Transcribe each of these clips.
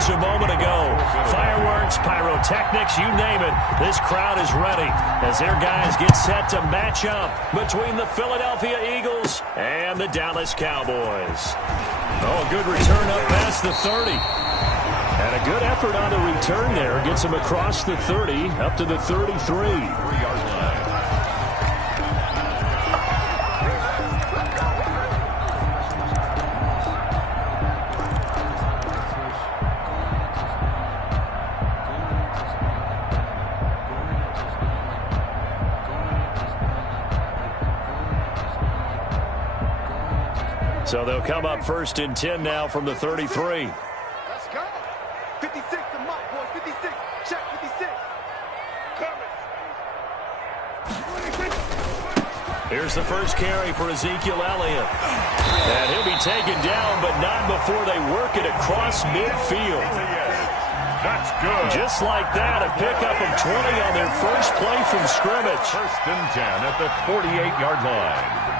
seconds a moment ago. Fireworks, pyrotechnics, you name it. This crowd is ready as their guys get set to match up between the Philadelphia Eagles and the Dallas Cowboys. Oh, a good return up past the 30. And a good effort on the return there. Gets him across the 30, up to the 33. 3-yard line. So they'll come up 1st and 10 now from the 33. Let's go. 56 to Mike, boys. 56. Check 56. Here's the first carry for Ezekiel Elliott. And he'll be taken down, but not before they work it across midfield. That's good. Just like that, a pickup of 20 on their first play from scrimmage. 1st and 10 at the 48-yard line.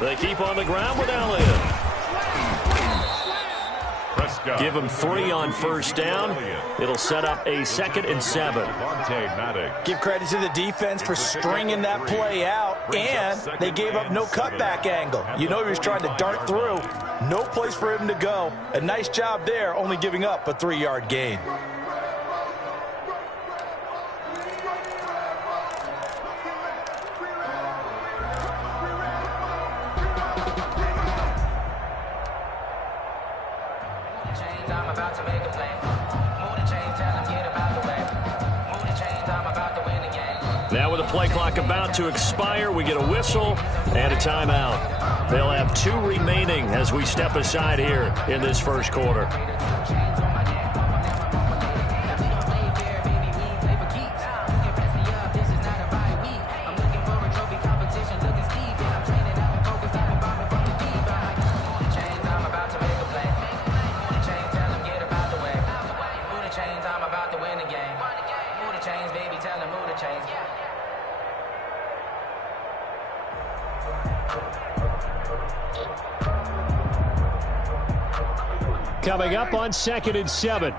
They keep on the ground with Elliott. Prescott. Give him 3 on 1st down. It'll set up a 2nd and 7. Give credit to the defense for stringing that play out, and they gave up no cutback angle. You know he was trying to dart through. No place for him to go. A nice job there, only giving up a 3-yard gain. Now with the play clock about to expire, we get a whistle and a timeout. They'll have 2 remaining as we step aside here in this first quarter. Coming up on 2nd and 7.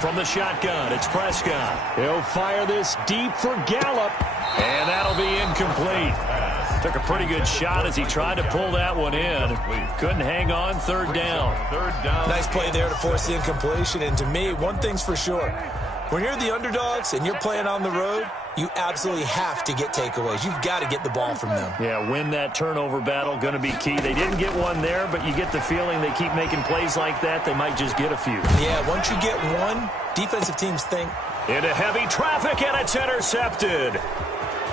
From the shotgun, it's Prescott. He'll fire this deep for Gallup, and that'll be incomplete. Took a pretty good shot as he tried to pull that one in. Couldn't hang on. 3rd down. Nice play there to force the incompletion, and to me, one thing's for sure. When you're the underdogs and you're playing on the road, you absolutely have to get takeaways. You've got to get the ball from them. Yeah, win that turnover battle, going to be key. They didn't get one there, but you get the feeling they keep making plays like that, they might just get a few. Yeah, once you get one, defensive teams think. Into heavy traffic, and it's intercepted.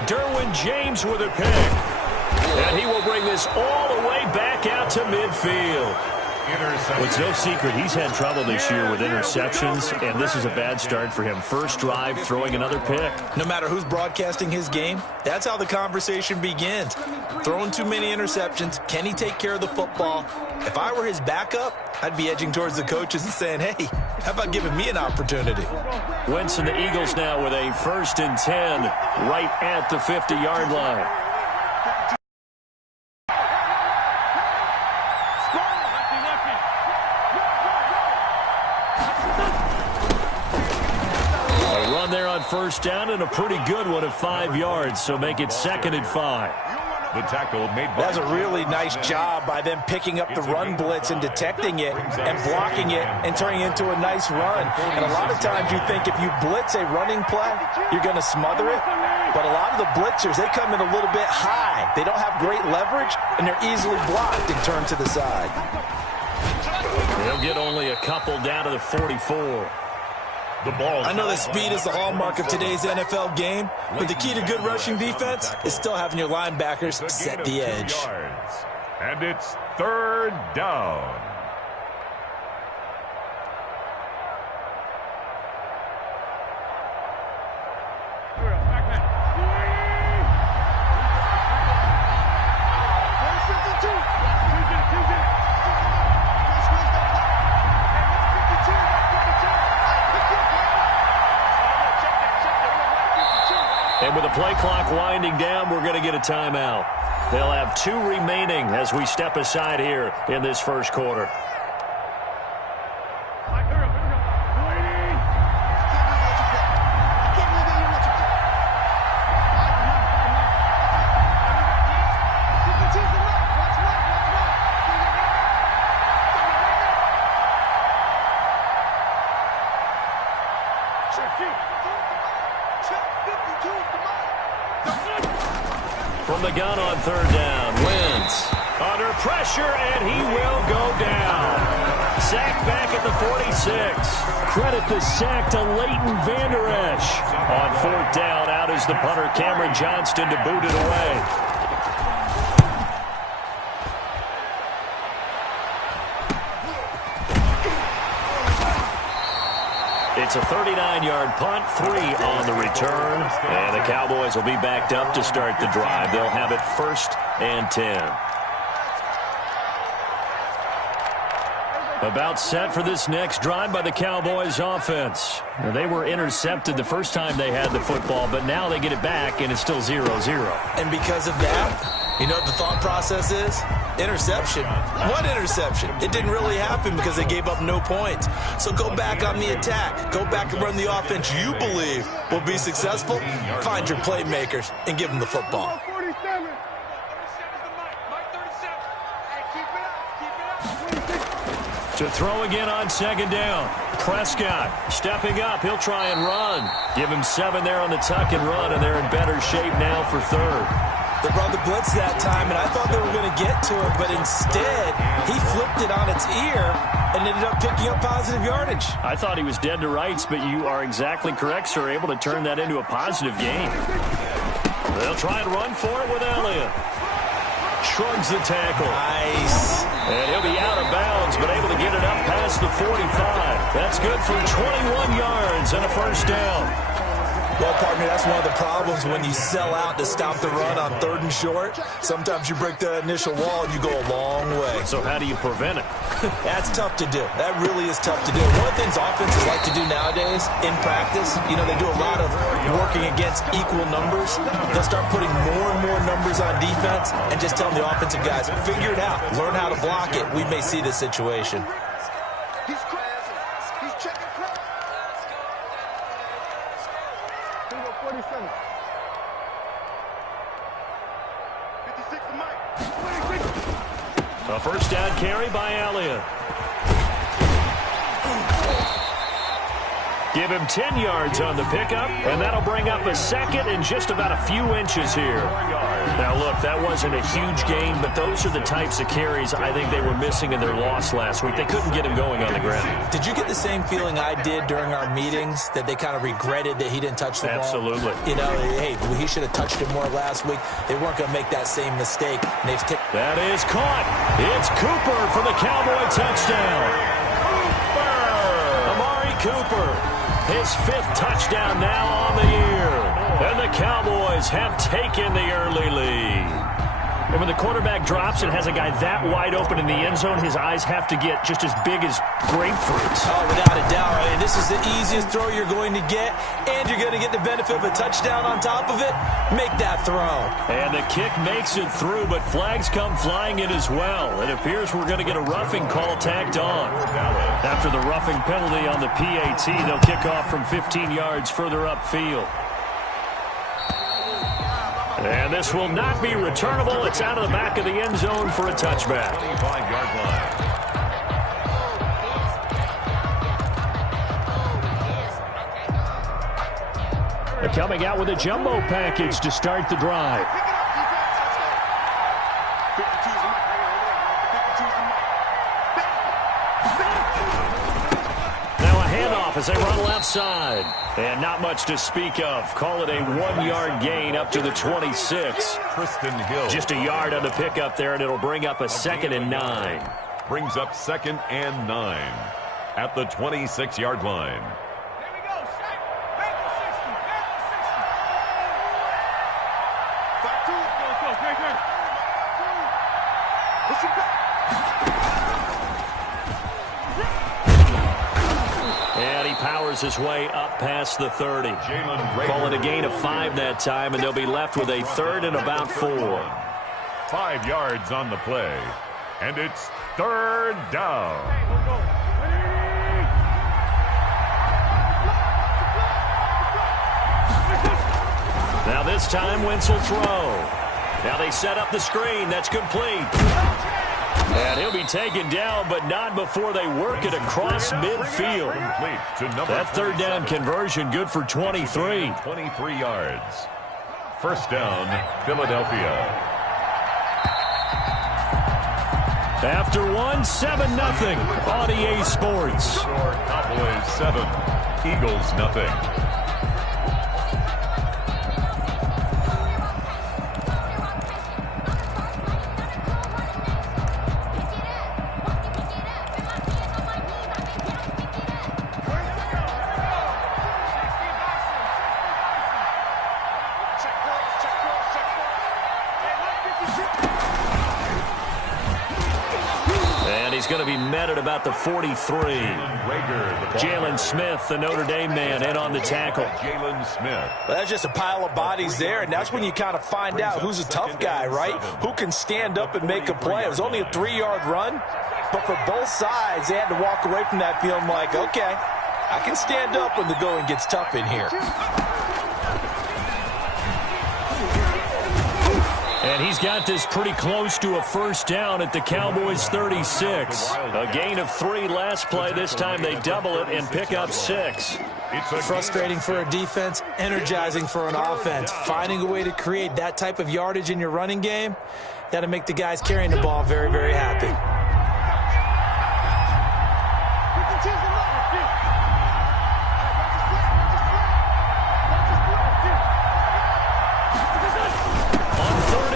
Derwin James with a pick. And he will bring this all the way back out to midfield. Well, it's no secret he's had trouble this year with interceptions, and this is a bad start for him. First drive, throwing another pick. No matter who's broadcasting his game, that's how the conversation begins. Throwing too many interceptions, can he take care of the football? If I were his backup, I'd be edging towards the coaches and saying, hey, how about giving me an opportunity? Wentz and the Eagles now with a 1st and 10 right at the 50-yard line. There on 1st down, and a pretty good one of 5 yards, so make it 2nd and 5. The tackle made by... That's a really nice job by them picking up the run blitz and detecting it and blocking it and turning it into a nice run. And a lot of times you think if you blitz a running play, you're going to smother it. But a lot of the blitzers, they come in a little bit high. They don't have great leverage, and they're easily blocked and turned to the side. They'll get only a couple down to the 44. I know that speed is the hallmark of today's NFL game, but the key to good rushing defense is still having your linebackers set the edge. And it's 3rd down. And with the play clock winding down, we're going to get a timeout. They'll have 2 remaining as we step aside here in this first quarter. From the gun on 3rd down, Wentz under pressure, and he will go down. Sacked back at the 46. Credit the sack to Leighton Vander Esch. On 4th down, out is the punter Cameron Johnston to boot it away. It's a 39-yard punt, 3 on the return, and the Cowboys will be backed up to start the drive. They'll have it 1st and 10. About set for this next drive by the Cowboys offense. Now, they were intercepted the first time they had the football, but now they get it back, and it's still 0-0. And because of that, you know what the thought process is? Interception. What interception? It didn't really happen because they gave up no points. So go back on the attack. Go back and run the offense you believe will be successful. Find your playmakers and give them the football. To throw again on 2nd down. Prescott stepping up. He'll try and run. Give him 7 there on the tuck and run, and they're in better shape now for 3rd. They brought the blitz that time, and I thought they were going to get to it, but instead, he flipped it on its ear and ended up picking up positive yardage. I thought he was dead to rights, but you are exactly correct, sir. Able to turn that into a positive gain. They'll try and run for it with Elliott. Shrugs the tackle. Nice. And he'll be out of bounds, but able to get it up past the 45. That's good for 21 yards and a 1st down. Well, partner, that's one of the problems when you sell out to stop the run on 3rd and short. Sometimes you break that initial wall and you go a long way. So how do you prevent it? That's tough to do. That really is tough to do. One of the things offenses like to do nowadays in practice, you know, they do a lot of working against equal numbers. They'll start putting more and more numbers on defense and just telling the offensive guys, figure it out. Learn how to block it. We may see this situation. He's crazy. He's checking crazy. 47. 56 to Mike. 26. A 1st down carry by Elliott. Give him 10 yards on the pickup, and that'll bring up a 2nd and just about a few inches here. Now, look, that wasn't a huge gain, but those are the types of carries I think they were missing in their loss last week. They couldn't get him going on the ground. Did you get the same feeling I did during our meetings, that they kind of regretted that he didn't touch the ball? Absolutely. You know, hey, he should have touched it more last week. They weren't going to make that same mistake. And they've that is caught. It's Cooper for the Cowboy touchdown. Amari Cooper. His 5th touchdown now on the year. And the Cowboys have taken the early lead. And when the quarterback drops and has a guy that wide open in the end zone, his eyes have to get just as big as grapefruits. Oh, without a doubt. I mean, this is the easiest throw you're going to get, and you're going to get the benefit of a touchdown on top of it. Make that throw. And the kick makes it through, but flags come flying in as well. It appears we're going to get a roughing call tacked on. After the roughing penalty on the PAT, they'll kick off from 15 yards further upfield. And this will not be returnable. It's out of the back of the end zone for a touchback. 25-yard line. They're coming out with a jumbo package to start the drive. Now a handoff as they run left side. And not much to speak of. Call it a 1-yard gain up to the 26. Tristan Hill. Just a yard on the pickup there, and it'll bring up a 2nd and 9. Brings up 2nd and 9 at the 26-yard line. And he powers his way up past the 30. Call it a gain of 5 that time, and they'll be left with a 3rd and about 4. 5 yards on the play, and it's 3rd down. Now this time, Wentz will throw. Now they set up the screen. That's complete. And he'll be taken down, but not before they work it across midfield. That 3rd down conversion good for 23. 23 yards. 1st down, Philadelphia. After 1, 7-0 on EA Sports. Cowboys 7, Eagles nothing. Going to be met at about the 43. Jalen Smith, the Notre Dame man, in on the tackle. Jalen Smith. Well, that's just a pile of bodies there, and that's when you kind of find out who's a tough guy, right? Who can stand up and make a play. It was only a 3-yard run, but for both sides, they had to walk away from that feeling like, okay, I can stand up when the going gets tough in here. And he's got this pretty close to a 1st down at the Cowboys' 36. A gain of 3 last play. This time they double it and pick up 6. Frustrating for a defense, energizing for an offense. Finding a way to create that type of yardage in your running game, that'll make the guys carrying the ball very, very happy.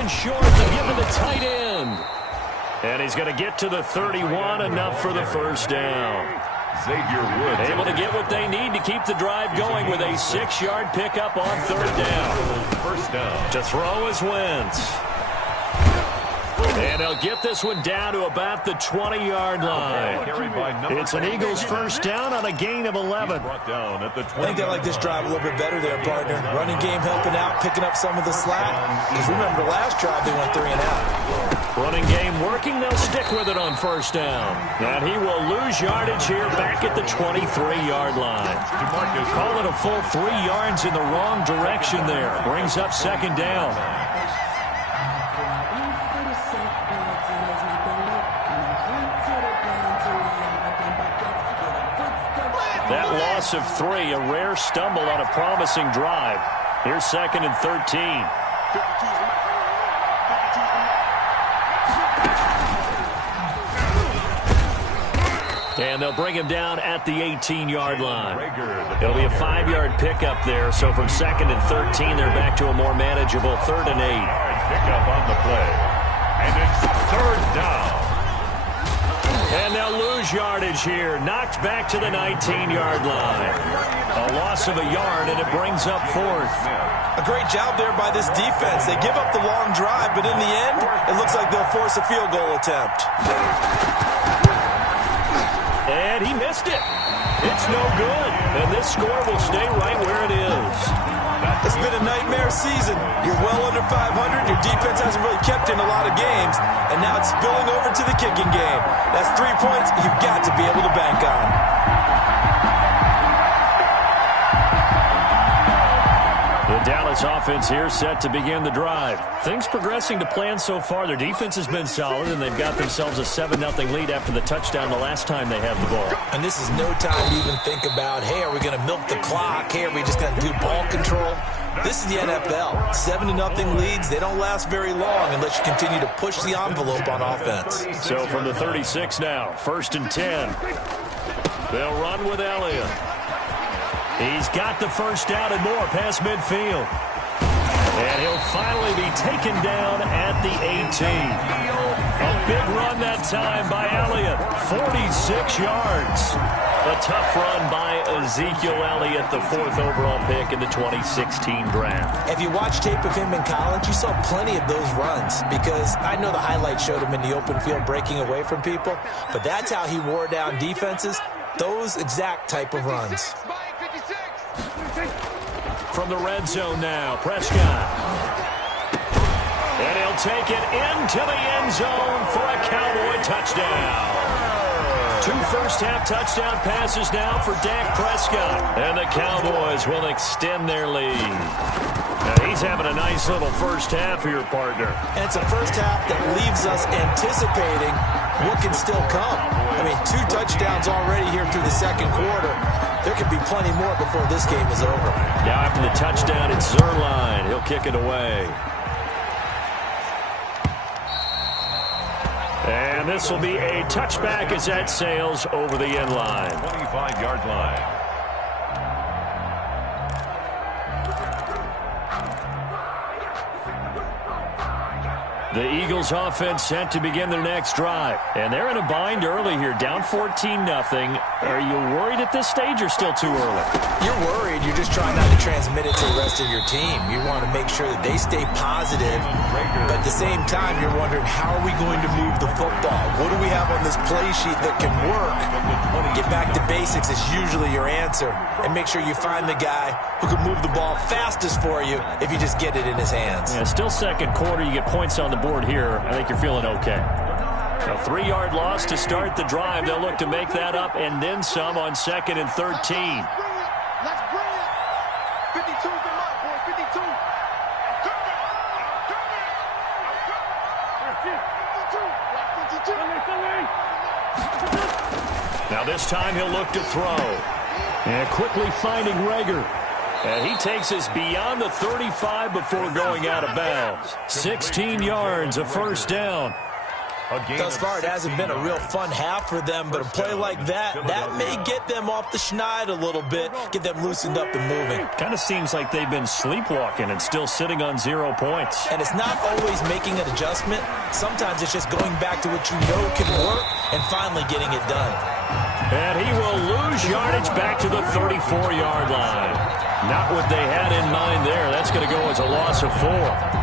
Short to give to the tight end. And he's going to get to the 31, enough for the 1st down. Xavier Woods able to get what they need to keep the drive going with a 6-yard pickup on 3rd down. 1st down. To throw is Wentz. And they'll get this one down to about the 20-yard line. It's an Eagles 1st down on a gain of 11. I think I like this drive a little bit better there, partner. Running game helping out, picking up some of the slack. Because remember, the last drive they went 3 and out. Running game working, they'll stick with it on 1st down. And he will lose yardage here back at the 23-yard line. Call it a full 3 yards in the wrong direction there. Brings up 2nd down. That loss of 3, a rare stumble on a promising drive. Here's 2nd and 13. And they'll bring him down at the 18-yard line. It'll be a 5-yard pickup there. So from 2nd and 13, they're back to a more manageable 3rd and 8. Pickup on the play. And it's 3rd down. And they'll lose yardage here. Knocked back to the 19-yard line. A loss of a yard, and it brings up 4th. A great job there by this defense. They give up the long drive, but in the end, it looks like they'll force a field goal attempt. And he missed it. It's no good. And this score will stay right where it is. It's been a nightmare season. You're well under 500. Your defense hasn't really kept in a lot of games. And now it's spilling over to the kicking game. That's 3 points you've got to be able to bank on. The Dallas offense here set to begin the drive. Things progressing to plan so far. Their defense has been solid, and they've got themselves a 7-0 lead after the touchdown the last time they had the ball. And this is no time to even think about, hey, are we going to milk the clock? Hey, are we just going to do ball control? This is the NFL. 7-0 leads, they don't last very long unless you continue to push the envelope on offense. So from the 36 now, 1st and 10. They'll run with Elliott. He's got the first down and more past midfield. And he'll finally be taken down at the 18. A big run that time by Elliott. 46 yards. A tough run by Ezekiel Elliott, the 4th overall pick in the 2016 draft. If you watch tape of him in college, you saw plenty of those runs because I know the highlights showed him in the open field breaking away from people, but that's how he wore down defenses, those exact type of runs. From the red zone now, Prescott. And he'll take it into the end zone for a Cowboy touchdown. 2 first-half touchdown passes now for Dak Prescott. And the Cowboys will extend their lead. Now he's having a nice little first half here, partner. And it's a first half that leaves us anticipating what can still come. I mean, 2 touchdowns already here through the second quarter. There could be plenty more before this game is over. Now after the touchdown, it's Zerline. He'll kick it away. And this will be a touchback as that sails over the end line. 25-yard line. The Eagles offense set to begin their next drive. And they're in a bind early here, down 14-0. Are you worried at this stage or still too early? You're worried. You're just trying not to transmit it to the rest of your team. You want to make sure that they stay positive. But at the same time, you're wondering, how are we going to move the football? What do we have on this play sheet that can work? Get back to basics is usually your answer. And make sure you find the guy who can move the ball fastest for you if you just get it in his hands. Yeah, still second quarter. You get points on the board here. I think you're feeling okay. A 3-yard loss to start the drive. They'll look to make that up and then some on 2nd and 13. Let's bring it. 52's the mark, boy. 52. Now this time he'll look to throw. And quickly finding Rager. And he takes us beyond the 35 before going out of bounds. 16 yards, a first down. Thus far, it hasn't been a real fun half for them, but a play like that may get them off the schneid a little bit, get them loosened up and moving. Kind of seems like they've been sleepwalking and still sitting on 0 points. And it's not always making an adjustment. Sometimes it's just going back to what you know can work and finally getting it done. And he will lose yardage back to the 34-yard line. Not what they had in mind there. That's going to go as a loss of 4.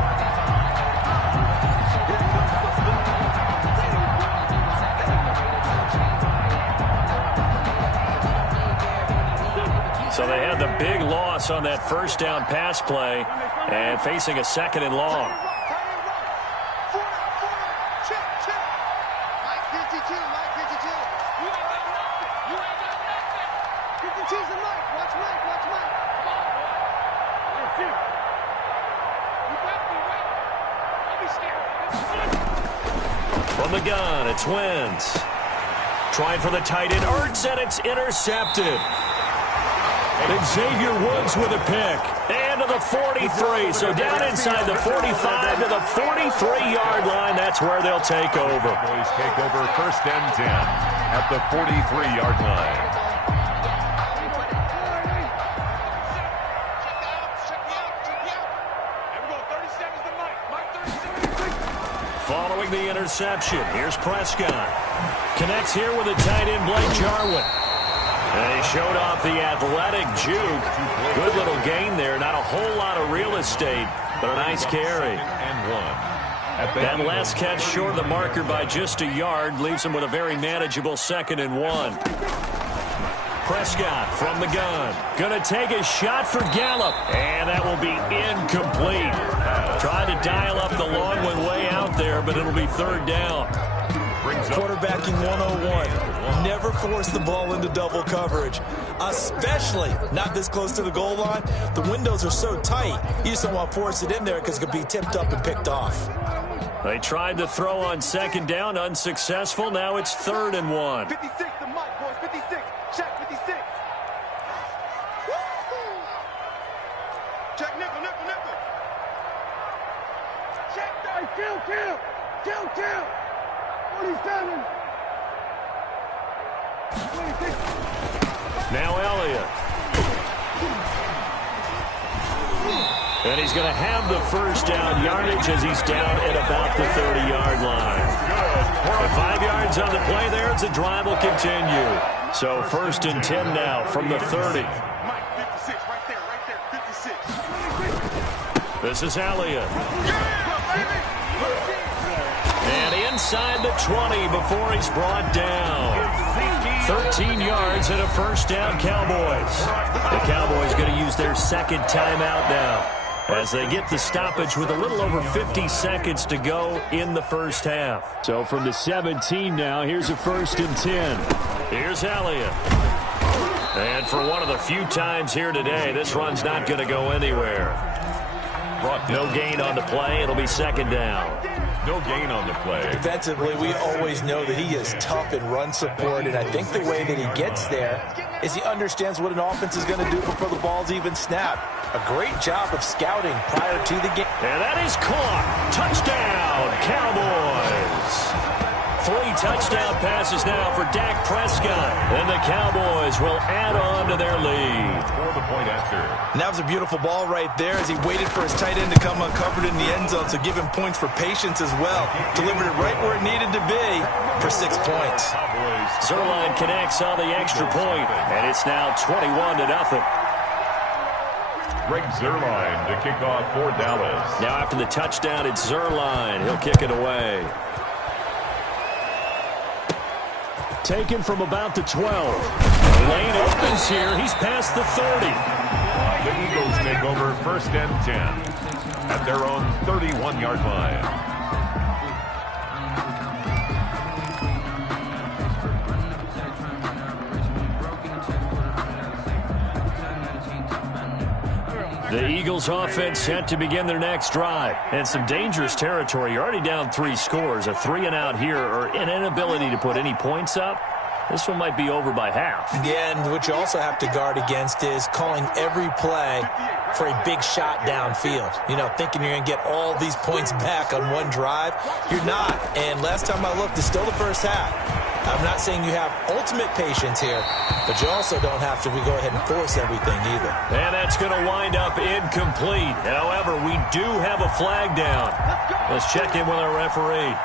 So they had the big loss on that first down pass play and facing a 2nd and long. From the gun, it's Wentz. Trying for the tight end, Ertz, and it's intercepted. Xavier Woods with a pick. And to the 43. So down inside the 45 to the 43-yard line. That's where they'll take over. Boys take over 1st and 10 at the 43-yard line. Following the interception, here's Prescott. Connects here with a tight end, Blake Jarwin. And he showed off the athletic juke. Good little gain there. Not a whole lot of real estate, but a nice carry. That last catch short of the marker by just a yard leaves him with a very manageable 2nd and 1. Prescott from the gun. Going to take a shot for Gallup. And that will be incomplete. Tried to dial up the long one way out there, but it'll be 3rd down. Quarterbacking 101. Never force the ball into double coverage, especially not this close to the goal line. The windows are so tight, you just don't want to force it in there because it could be tipped up and picked off. They tried to throw on 2nd down, unsuccessful. Now it's 3rd and 1. 56, the mic, boys. 56. Check 56. Check nickel. Check that. Kill. 47. 26. Now Elliott. And he's going to have the first down yardage as he's down at about the 30-yard line. With 5 yards on the play there, the drive will continue. So 1st and 10 now from the 30. This is Elliott. And inside the 20 before he's brought down. 13 yards and a first down, Cowboys. The Cowboys going to use their second timeout now as they get the stoppage with a little over 50 seconds to go in the first half. So from the 17 now, here's a 1st and 10. Here's Elliott. And for one of the few times here today, this run's not going to go anywhere. No gain on the play. It'll be 2nd down. No gain on the play. Defensively, we always know that he is tough in run support, and I think the way that he gets there is he understands what an offense is going to do before the ball's even snapped. A great job of scouting prior to the game. And that is caught. Touchdown, Cowboys. 3 touchdown passes now for Dak Prescott. And the Cowboys will add on to their lead. For the point after. And that was a beautiful ball right there as he waited for his tight end to come uncovered in the end zone, so give him points for patience as well. Delivered it right where it needed to be for 6 points. Zerline connects on the extra point, and it's now 21-0. Greg Zerline to kick off for Dallas. Now after the touchdown, it's Zerline. He'll kick it away. Taken from about the 12. Lane opens here. He's past the 30. The Eagles take over 1st and 10 at their own 31-yard line. The Eagles offense set to begin their next drive. And some dangerous territory. You're already down 3 scores. A 3-and-out here or an inability to put any points up. This one might be over by half. Yeah, and what you also have to guard against is calling every play for a big shot downfield. You know, thinking you're going to get all these points back on one drive. You're not. And last time I looked, it's still the first half. I'm not saying you have ultimate patience here, but you also don't have to go ahead and force everything either. And that's going to wind up incomplete. However, we do have a flag down. Let's check in with our referee.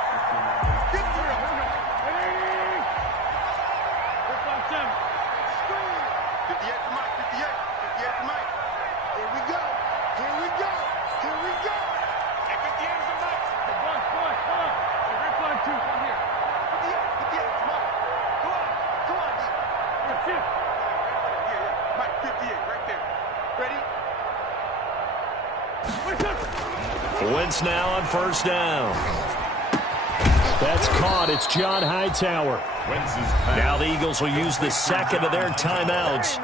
Wentz now on 1st down. That's caught. It's John Hightower. Now the Eagles will use the 2nd of their timeouts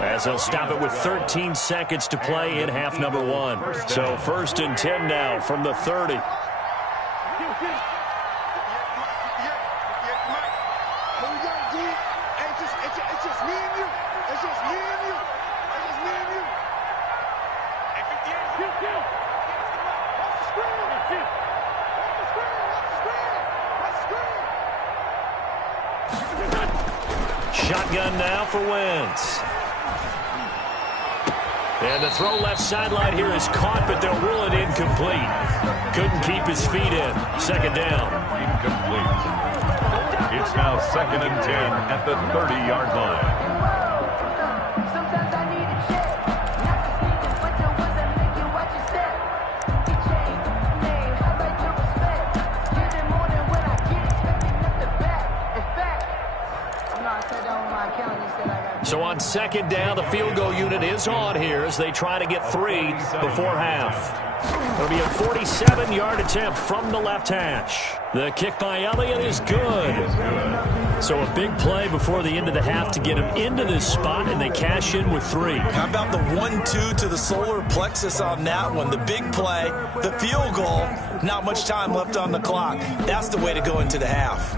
as they'll stop it with 13 seconds to play in half number 1. So 1st and 10 now from the 30. Shotgun now for Wentz. And the throw left sideline here is caught, but they'll rule it incomplete. Couldn't keep his feet in. 2nd down. Incomplete. It's now 2nd and 10 at the 30-yard line. So on 2nd down, the field goal unit is on here as they try to get 3 before half. It'll be a 47-yard attempt from the left hash. The kick by Elliott is good. So a big play before the end of the half to get him into this spot, and they cash in with 3. How about the 1-2 to the solar plexus on that one? The big play, the field goal, not much time left on the clock. That's the way to go into the half.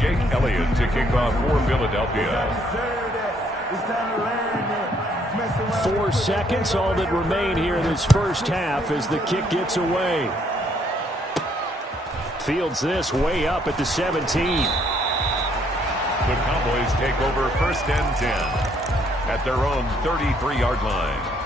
Jake Elliott to kick off for Philadelphia. 4 seconds, all that remain here in this first half as the kick gets away. Fields this way up at the 17. The Cowboys take over 1st and 10 at their own 33-yard line.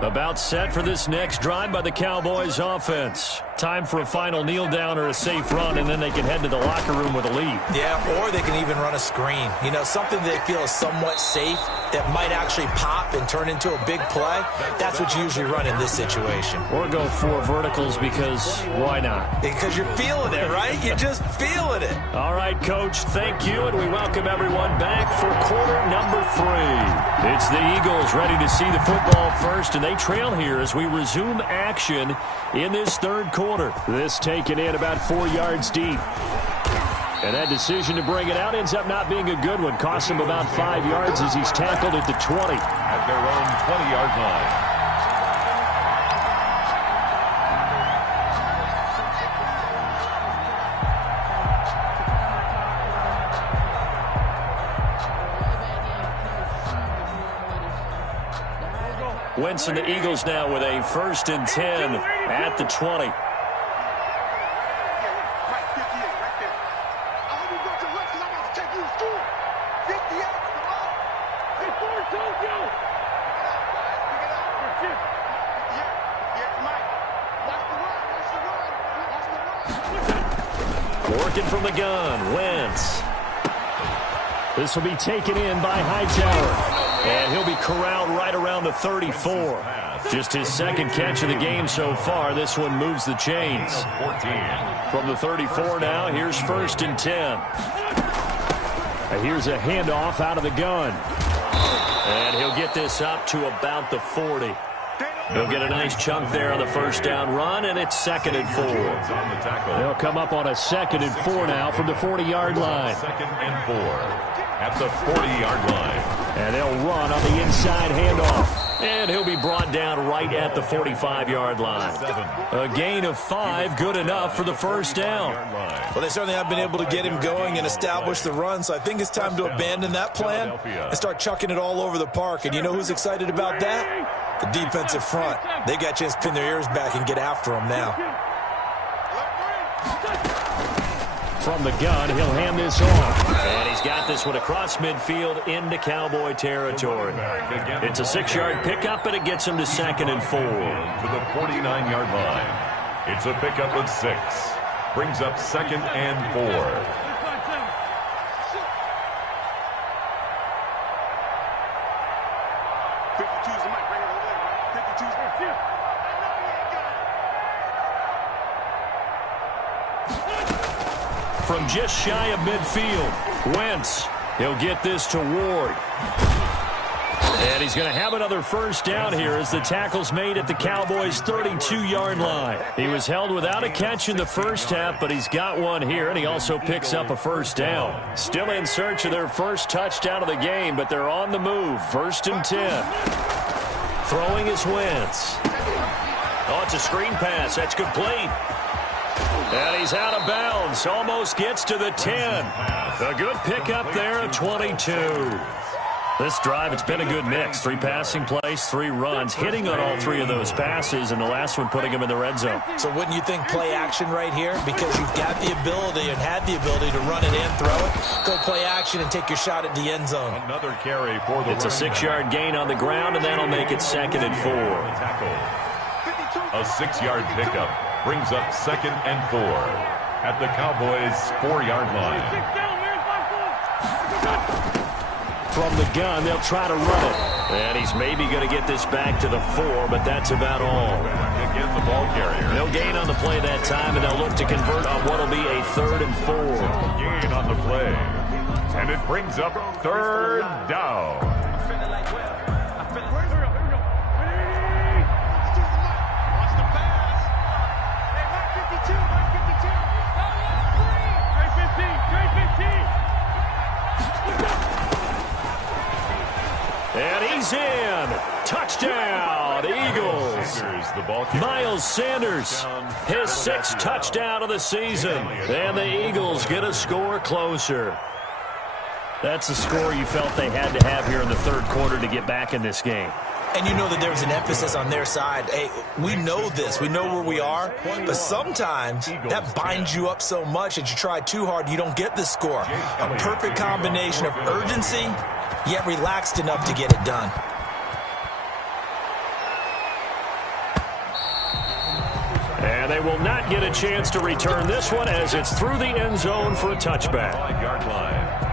About set for this next drive by the Cowboys offense. Time for a final kneel down or a safe run, and then they can head to the locker room with a lead. Yeah, or they can even run a screen. You know, something they feel is somewhat safe that might actually pop and turn into a big play. That's what you usually run in this situation. Or go 4 verticals because why not? Because you're feeling it, right? You're just feeling it. All right, Coach, thank you, and we welcome everyone back for quarter number 3. It's the Eagles ready to see the football first, and they trail here as we resume action in this 3rd quarter. This taken in about 4 yards deep. And that decision to bring it out ends up not being a good one. Costs him about 5 yards as he's tackled at the 20. At their own 20-yard line. Wentz and the Eagles now with a 1st and 10 at the 20. Working from the gun, Wentz. This will be taken in by Hightower. And he'll be corralled right around the 34. Just his 2nd catch of the game so far. This one moves the chains. From the 34 now, here's 1st and 10. Here's a handoff out of the gun. And he'll get this up to about the 40. He'll get a nice chunk there on the 1st down run, and it's 2nd and 4. They'll come up on a 2nd and 4 now from the 40-yard line. 2nd and 4 at the 40-yard line. And they'll run on the inside handoff. And he'll be brought down right at the 45-yard line. A gain of 5, good enough for the 1st down. Well, they certainly have been able to get him going and establish the run, so I think it's time to abandon that plan and start chucking it all over the park. And you know who's excited about that? The defensive front. They got a chance to pin their ears back and get after him now. From the gun, he'll hand this off. And he's got this one across midfield into Cowboy territory. It's a 6-yard pickup, and it gets him to 2nd and 4. To the 49-yard line. It's a pickup of 6. Brings up 2nd and 4. From just shy of midfield, Wentz, he'll get this to Ward. And he's going to have another 1st down here as the tackle's made at the Cowboys' 32-yard line. He was held without a catch in the 1st half, but he's got one here, and he also picks up a 1st down. Still in search of their 1st touchdown of the game, but they're on the move. 1st and 10. Throwing is Wentz. Oh, it's a screen pass. That's complete. And he's out of bounds. Almost gets to the 10. A good pickup there at 22. This drive, it's been a good mix. 3 passing plays, 3 runs, hitting on all 3 of those passes, and the last one putting him in the red zone. So wouldn't you think play action right here? Because you've got the ability and had the ability to run it and throw it. Go play action and take your shot at the end zone. Another carry for the It's a 6-yard gain on the ground, and that'll make it 2nd and 4. A 6-yard pickup brings up 2nd and 4 at the Cowboys' 4-yard line. From the gun, they'll try to run it. And he's maybe going to get this back to the 4, but that's about all. Back again, the ball carrier. No gain on the play that time, and they'll look to convert on what will be a 3rd and 4. Gain on the play. And it brings up 3rd down. And he's in. Touchdown, Eagles. is Miles Sanders, his 6th touchdown of the season. And the Eagles get a score closer. That's the score you felt they had to have here in the third quarter to get back in this game. And you know that there was an emphasis on their side. Hey, we know this. We know where we are. But sometimes that binds you up so much that you try too hard, you don't get the score. A perfect combination of urgency, yet relaxed enough to get it done. And they will not get a chance to return this one as it's through the end zone for a touchback. 5-yard line.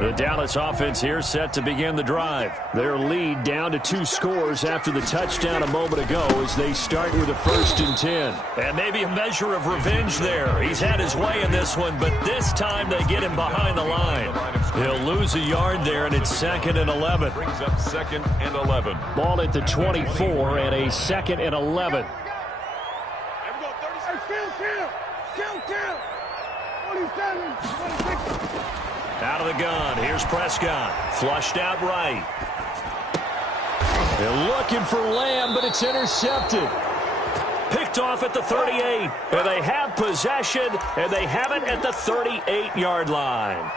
The Dallas offense here set to begin the drive. Their lead down to 2 scores after the touchdown a moment ago as they start with a 1st and 10. And maybe a measure of revenge there. He's had his way in this one, but this time they get him behind the line. He'll lose a yard there, and it's 2nd and 11. Brings up 2nd and 11. Ball at the 24 and a 2nd and 11. Out of the gun. Here's Prescott. Flushed out right. They're looking for Lamb, but it's intercepted. Picked off at the 38. And they have possession, and they have it at the 38-yard line.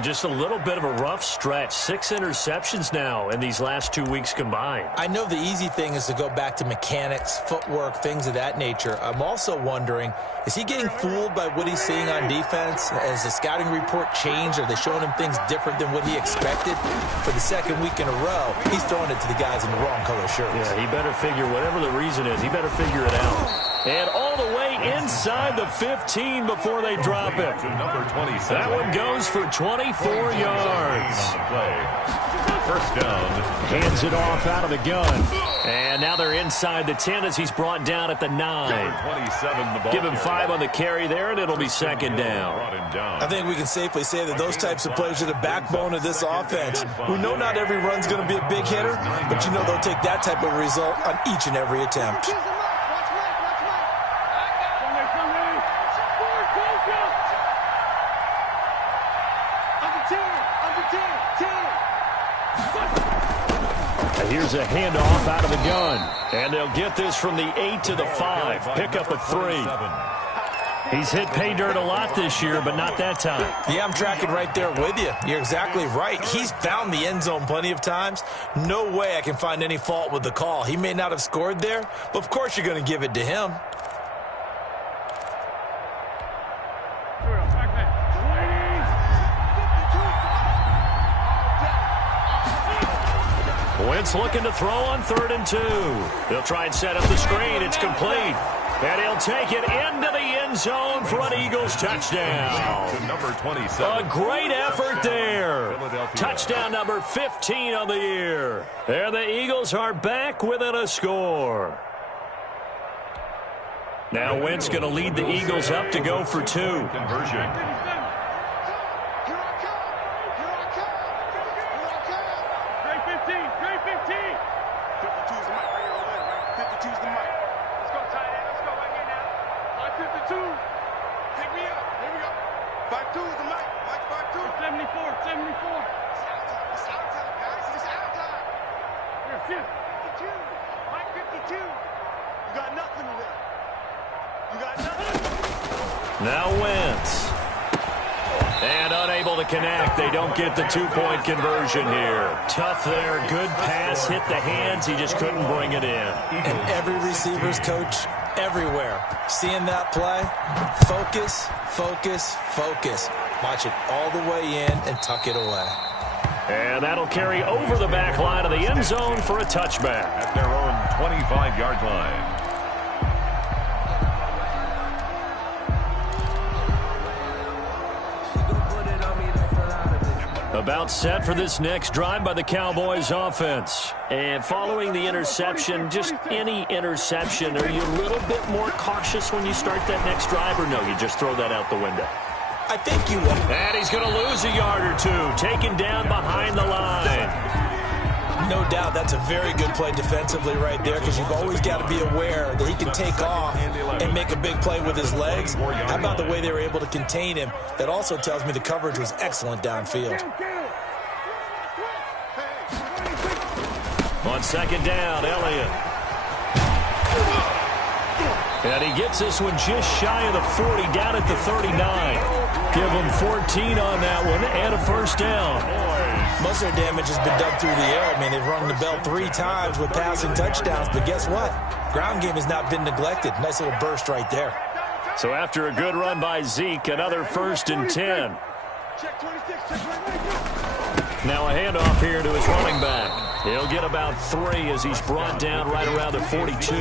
Just a little bit of a rough stretch. 6 interceptions now in these last 2 weeks combined. I know the easy thing is to go back to mechanics, footwork, things of that nature. I'm also wondering, is he getting fooled by what he's seeing on defense? Has the scouting report changed? Are they showing him things different than what he expected? For the 2nd week in a row, he's throwing it to the guys in the wrong color shirts. Yeah, he better figure, whatever the reason is, he better figure it out. And all the way inside the 15 before they drop it. Number 27. That one goes for 24 yards. First down. Hands it off out of the gun. And now they're inside the 10 as he's brought down at the 9. 27, the ball. Give him 5 on the carry there, and it'll be 2nd down. I think we can safely say that those types of plays are the backbone of this offense. We know not every run's going to be a big hitter, but you know they'll take that type of result on each and every attempt. Here's a handoff out of the gun. And they'll get this from the 8 to the 5. Pick up a 3. He's hit pay dirt a lot this year, but not that time. Yeah, I'm tracking right there with you. You're exactly right. He's found the end zone plenty of times. No way I can find any fault with the call. He may not have scored there, but of course you're going to give it to him. Wentz looking to throw on 3rd and 2. They'll try and set up the screen. It's complete. And he'll take it into the end zone for an Eagles touchdown. Number 27. A great effort there. Touchdown number 15 on the year. And the Eagles are back within a score. Now Wentz going to lead the Eagles up to go for 2. Conversion. Now Wentz. And unable to connect. They don't get the 2-point conversion here. Tough there. Good pass. Hit the hands. He just couldn't bring it in. And every receiver's coach everywhere. Seeing that play, focus, focus, focus. Watch it all the way in and tuck it away. And that'll carry over the back line of the end zone for a touchback. At their own 25-yard line. About set for this next drive by the Cowboys offense. And following the interception, just any interception, are you a little bit more cautious when you start that next drive, or no, you just throw that out the window? I think you will. And he's going to lose a yard or 2, taken down behind the line. No doubt that's a very good play defensively right there, because you've always got to be aware that he can take off and make a big play with his legs. How about the way they were able to contain him? That also tells me the coverage was excellent downfield. On second down, Elliott. And he gets this one just shy of the 40, down at the 39. Give him 14 on that one and a first down. Most of their damage has been done through the air. I mean, they've rung the bell 3 times with passing touchdowns, but guess what? Ground game has not been neglected. Nice little burst right there. So after a good run by Zeke, another 1st and 10. Now a handoff here to his running back. He'll get about 3 as he's brought down right around the 42.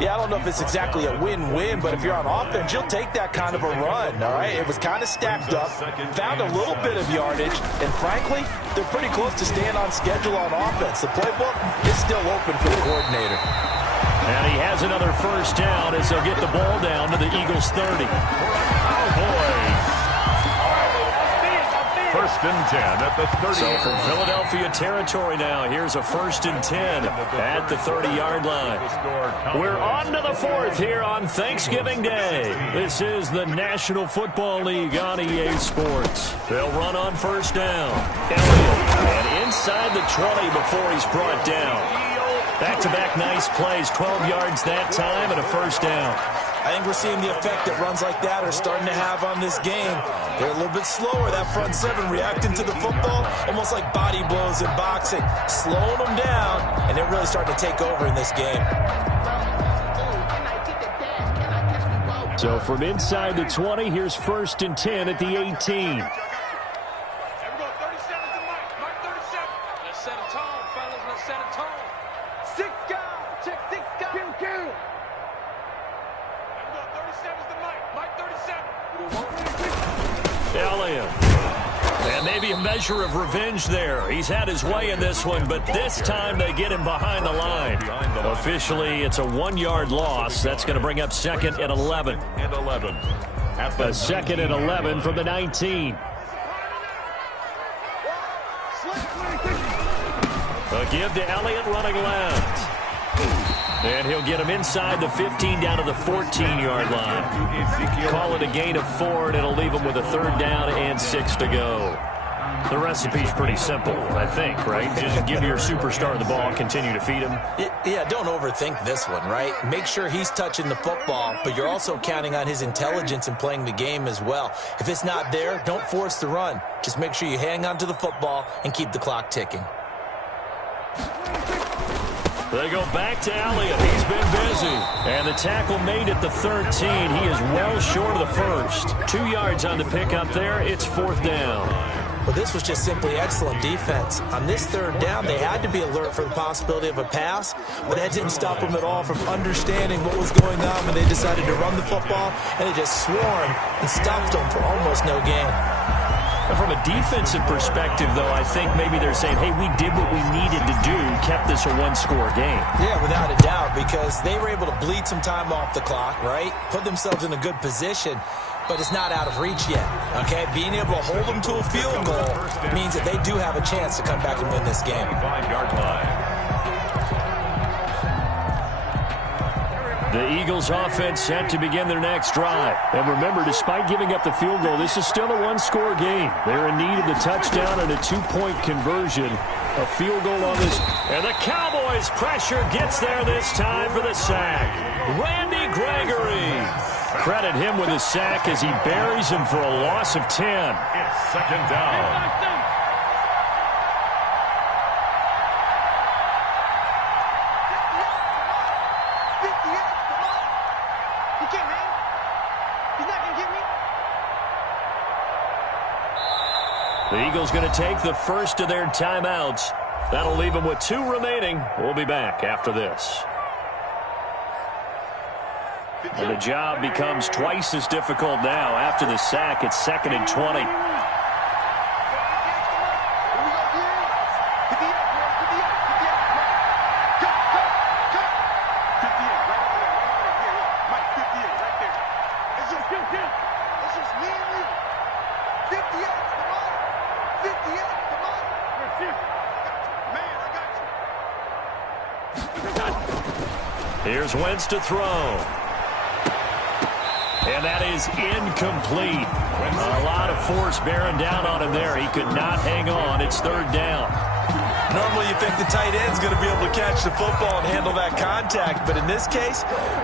Yeah, I don't know if it's exactly a win-win, but if you're on offense, you'll take that kind of a run, all right? It was kind of stacked up, found a little bit of yardage, and frankly, they're pretty close to staying on schedule on offense. The playbook is still open for the coordinator. And he has another first down as they'll get the ball down to the Eagles' 30. First and 10 at the 30. So from Philadelphia territory now, here's a 1st and 10 at the 30-yard line. We're on to the 4th here on Thanksgiving Day. This is the National Football League on EA Sports. They'll run on first down. Elliott, and inside the 20 before he's brought down. Back-to-back nice plays, 12 yards that time and a first down. I think we're seeing the effect that runs like that are starting to have on this game. They're a little bit slower, that front 7, reacting to the football, almost like body blows in boxing, slowing them down, and they're really starting to take over in this game. So from inside the 20, here's 1st and 10 at the 18. Elliott. And maybe a measure of revenge there. He's had his way in this one, but this time they get him behind the line. Officially, it's a 1-yard loss. That's going to bring up 2nd and 11. A 2nd and 11 from the 19. A give to Elliott running left. And he'll get him inside the 15 down to the 14-yard line. Call it a gain of 4, and it'll leave him with a 3rd down and 6 to go. The recipe's pretty simple, I think, right? Just give your superstar the ball, continue to feed him. Yeah, don't overthink this one, right? Make sure he's touching the football, but you're also counting on his intelligence in playing the game as well. If it's not there, don't force the run. Just make sure you hang on to the football and keep the clock ticking. They go back to Elliott. He's been busy. And the tackle made at the 13. He is well short of the first. 2 yards on the pickup there. It's 4th down. Well, this was just simply excellent defense. On this 3rd down, they had to be alert for the possibility of a pass, but that didn't stop them at all from understanding what was going on when they decided to run the football, and they just swarmed and stopped them for almost no gain. From a defensive perspective, though, I think maybe they're saying, hey, we did what we needed to do, kept this a 1-score game. Yeah, without a doubt, because they were able to bleed some time off the clock, right? Put themselves in a good position, but it's not out of reach yet, okay? Being able to hold them to a field goal means that they do have a chance to come back and win this game. 5-yard line. The Eagles offense set to begin their next drive. And remember, despite giving up the field goal, this is still a 1-score game. They're in need of the touchdown and a 2-point conversion. A field goal on this. And the Cowboys' pressure gets there this time for the sack. Randy Gregory. Credit him with a sack as he buries him for a loss of 10. It's 2nd down. The Eagles going to take the first of their timeouts. That'll leave them with 2 remaining. We'll be back after this. And the job becomes twice as difficult now. After the sack, it's 2nd and 20. Here's Wentz to throw. And that is incomplete. A lot of force bearing down on him there. He could not hang on. It's third down. Normally you think the tight end's going to be able to catch the football and handle that contact, but in this case,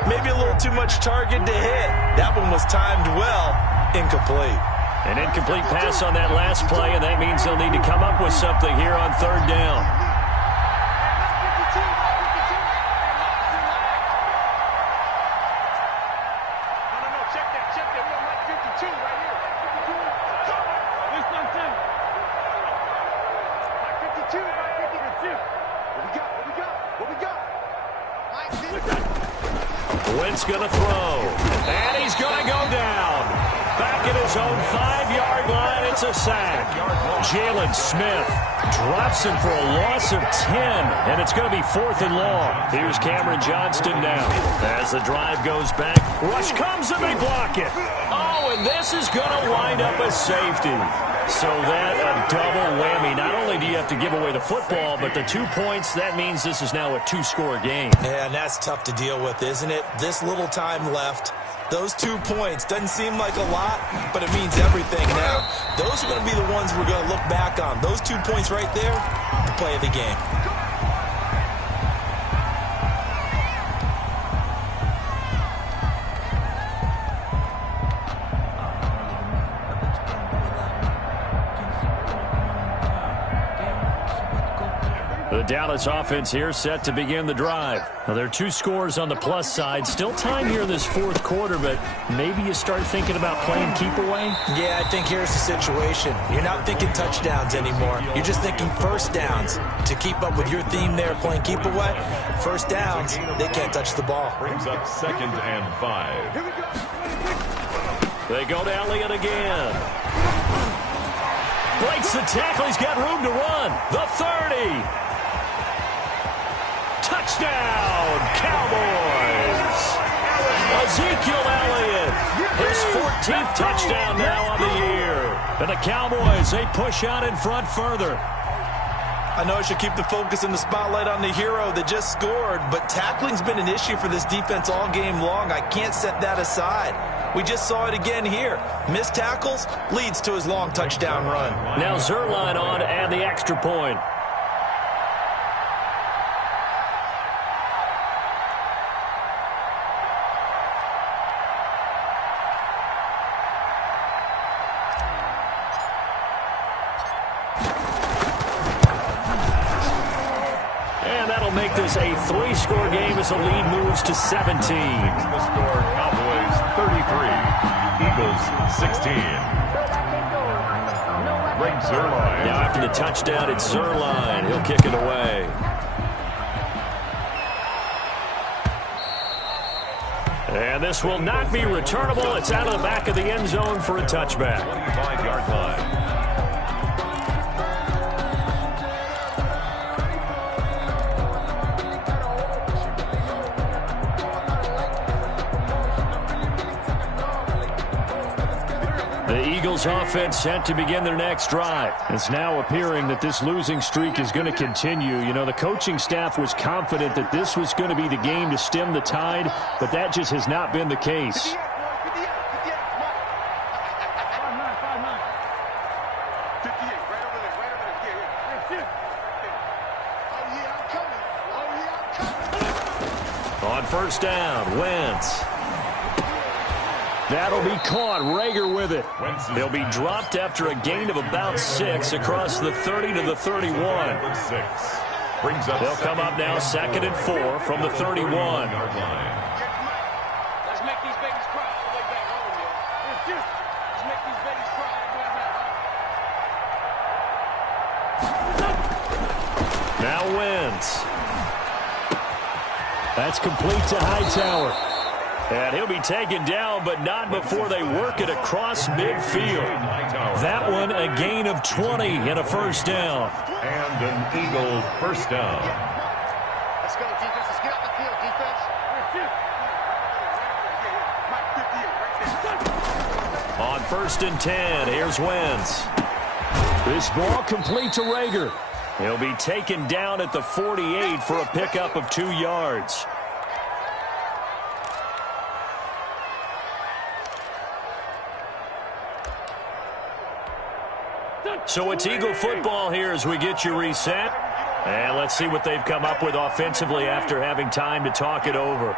maybe a little too much target to hit. That one was timed well. Incomplete. An incomplete pass on that last play, and that means they'll need to come up with something here on third down. Wentz going to throw, and he's going to go down. Back at his own 5-yard line, it's a sack. Jalen Smith drops him for a loss of 10, and it's going to be 4th and long. Here's Cameron Johnston now. As the drive goes back, rush comes and they block it. Oh, and this is going to wind up a safety. So that a double whammy. Not only do you have to give away the football, but the 2 points, that means this is now a 2-score game. Yeah, and that's tough to deal with, isn't it? This little time left. Those 2 points doesn't seem like a lot, but it means everything now. Those are going to be the ones we're going to look back on. Those 2 points right there, the play of the game. The Dallas offense here set to begin the drive. Well, there are 2 scores on the plus side. Still time here in this 4th quarter, but maybe you start thinking about playing keep away? Yeah, I think here's the situation. You're not thinking touchdowns anymore. You're just thinking first downs. To keep up with your theme there, playing keep away, first downs, they can't touch the ball. Brings up 2nd and 5. They go to Elliott again. Breaks the tackle. He's got room to run. The 30. Touchdown, Cowboys! Ezekiel Elliott, his 14th touchdown now on the year. And the Cowboys, they push out in front further. I know I should keep the focus and the spotlight on the hero that just scored, but tackling's been an issue for this defense all game long. I can't set that aside. We just saw it again here. Missed tackles leads to his long touchdown run. Now Zerline on and the extra point. Make this a 3-score game as the lead moves to 17. The score, Cowboys 33, Eagles 16. Greg Zuerlein. Now after the touchdown, it's Zuerlein. He'll kick it away. And this will not be returnable. It's out of the back of the end zone for a touchback. 25-yard line. Eagles offense set to begin their next drive. It's now appearing that this losing streak is going to continue. You know, the coaching staff was confident that this was going to be the game to stem the tide, but that just has not been the case. On first down, Wentz. That'll be caught. Rager with it. They'll be dropped after a gain of about 6 across the 30 to the 31. They'll come up now 2nd and 4 from the 31. Let's make these babies cry all the way back home, yo. Let's make these babies cry all the way back home. Now Wentz. That's complete to Hightower. And he'll be taken down, but not before they work it across midfield. That one, a gain of 20 and a first down. And an Eagle first down. Let's go, defense. Let's get off the field, defense. On 1st and 10, here's Wentz. This ball complete to Rager. He'll be taken down at the 48 for a pickup of 2 yards. So it's Eagle football here as we get you reset. And let's see what they've come up with offensively after having time to talk it over.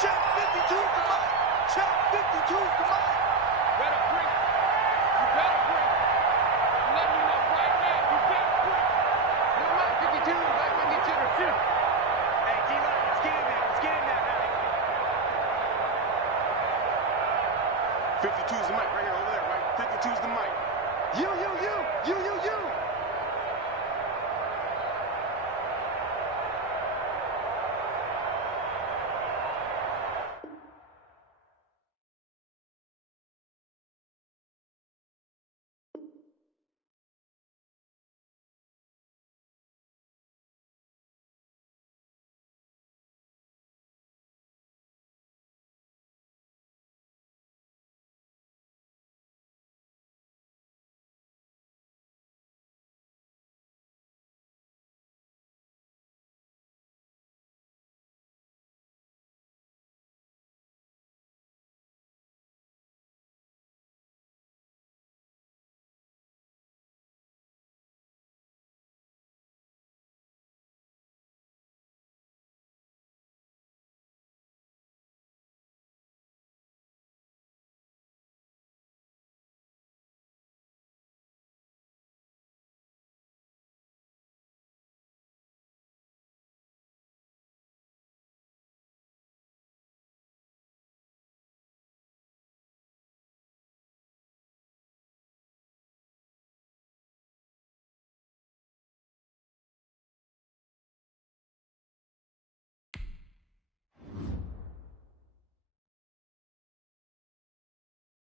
Check 52's the mic. Check 52's the mic. Better break. You better break. I'm letting you know right now. You better break. You don't like 52. Like 52 to 2. Hey, D-line, let's get in there. Let's get in there, man. 52's the mic right here, over there, right? 52's the mic. You.